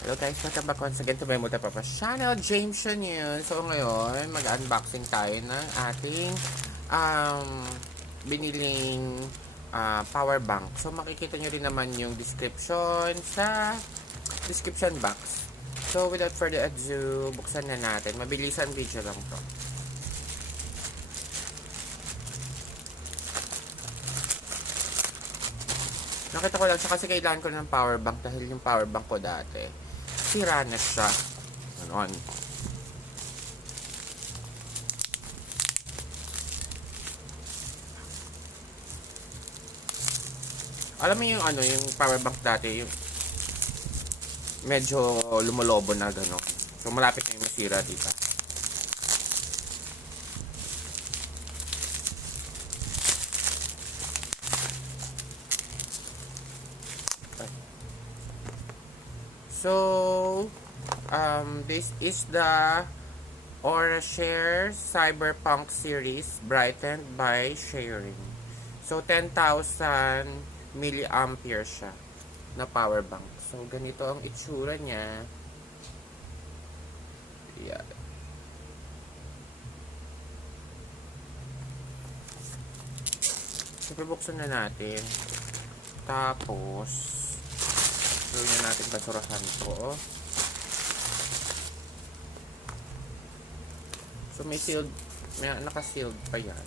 Hello guys, welcome back once again to my Multipurpose channel, James Sean yun. So ngayon, mag-unboxing tayo ng ating biniling power bank. So makikita nyo rin naman yung description sa description box. So without further ado, buksan na natin. Mabilisan video lang to. Nakita ko lang siya kasi kailangan ko ng power bank dahil yung power bank ko dati sira na siya. Ganon. Alam mo yung yung power bank dati, yung medyo lumulobo na gano'n. So malapit na yung masira dito. So, this is the AuraShare Cyberpunk series brightened by sharing. So, 10,000 milliampere siya na power bank. So, ganito ang itsura niya. Yeah. So, buksan na natin. Tapos, gawin na natin basurahan to. So may sealed, may naka-sealed pa yan.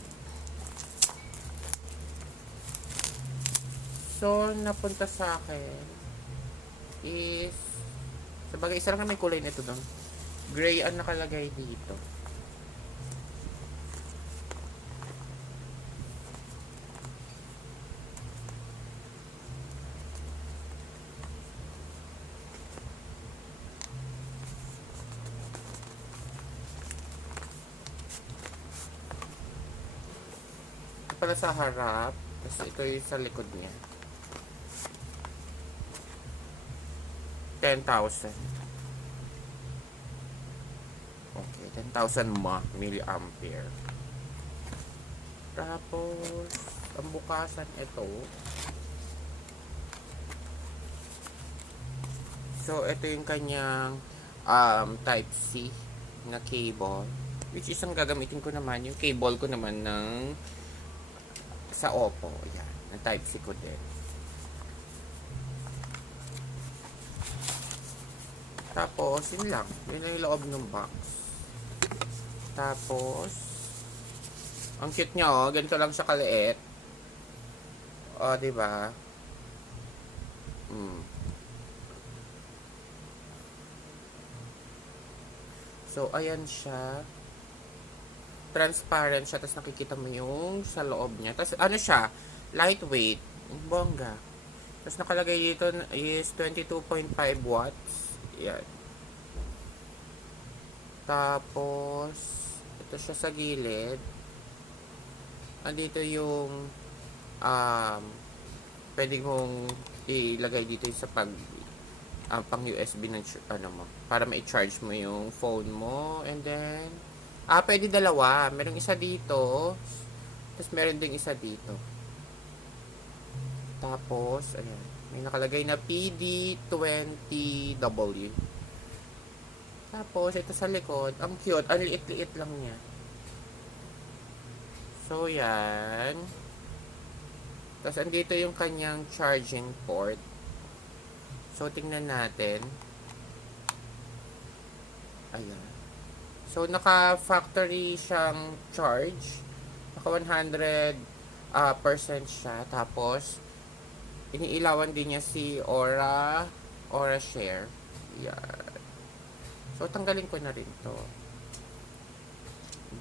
So napunta sa akin is, sabagay isa lang may kulay nito doon. Gray ang nakalagay dito. Pala sa harap, tapos ito yung sa likod niya. 10,000. Okay, 10,000 milliampere. Tapos, ang bukasan ito. So, ito yung kanyang type C na cable. Which is ang gagamitin ko naman, yung cable ko naman ng sa Oppo. Yan. Ang type C ko din. Tapos, yun lang. Yun lang yung loob ng box. Tapos, ang cute niya, oh. Ganito lang siya kaliit. O, diba? So, ayan siya. Transparent siya, tapos nakikita mo yung sa loob niya. Tapos ano siya, lightweight, bongga. Tapos nakalagay dito is 22.5 watts. Yan. Tapos, ito siya sa gilid. Andito yung pwede mong ilagay dito sa pang USB ng mo, para ma-charge mo yung phone mo, and then pwede dalawa. Merong isa dito. Tapos meron ding isa dito. Tapos, ayan. May nakalagay na PD20W. Tapos, ito sa likod. Ang cute. Ang liit-liit lang niya. So, yan. Tapos, andito yung kanyang charging port. So, tingnan natin. Ayan. So, naka-factory siyang charge. Naka 100% siya. Tapos, iniilawan din niya si AuraShare. Yan. So, tanggalin ko na rin to.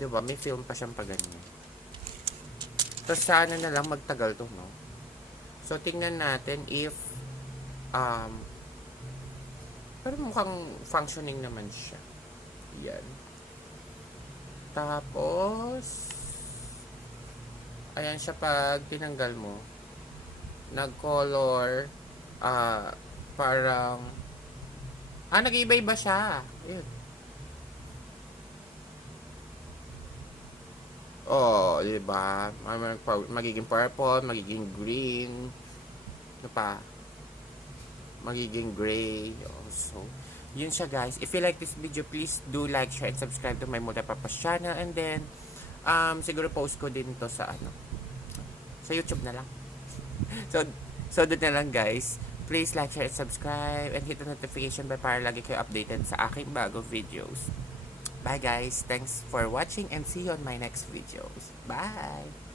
Diba? May film pa siyang paganyan. So, sana na lang magtagal to, no? So, tingnan natin if pero mukhang functioning naman siya. Yan. Tapos, ayan siya pag tinanggal mo. Nag-color, parang, nag-iba-iba siya. Ayun. Oh, diba? Magiging purple, magiging green. Ano pa? magiging gray. So, yun siya guys. If you like this video, please do like, share, and subscribe to my Moda Papas channel. And then, siguro post ko din to sa sa YouTube na lang. So doon na lang guys. Please like, share, and subscribe. And hit the notification bell para lagi kayo updated sa aking bagong videos. Bye guys. Thanks for watching and see you on my next videos. Bye!